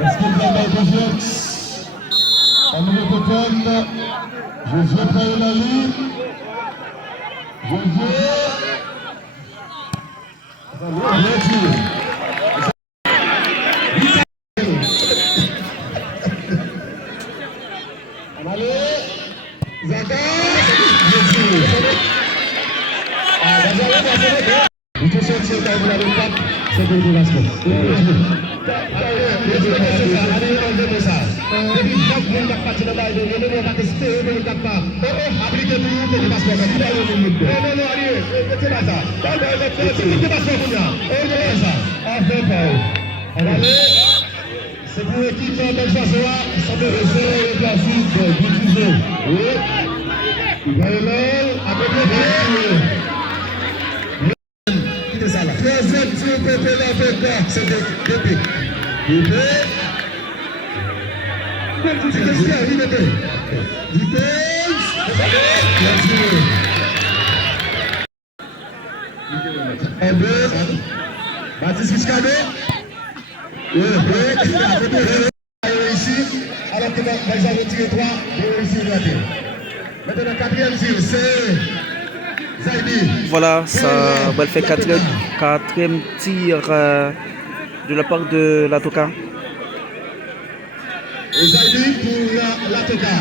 Est-ce qu'il va dans confiance? En numéro 10, Josué Paolali. Josué. Allez, Zaka. Il faut sortir quand vous avez pas, c'est de l'ouverture. Allez, enlevez ça. Depuis chaque monde qui a parti de là, il ne va pas espérer, il ne va pas. Appliquez tout le passeport. Non, allez, mettez là ça. Mettez le passeport pour là. Enlevez ça. Enfin, Paul. Allez, c'est pour l'équipe de Belfast, ça peut rester le classique d'utiliser. Oui. Il va y aller, avec le troisième tir PP là, c'est PP. PP. Baptiste Fiscado. Ici, alors que nous avons tiré 3, nous réussissons à tirer. Maintenant, le quatrième tir, c'est. Voilà, ça va faire quatrième tir de la part de la Toka. Et Zaidi pour la Toka.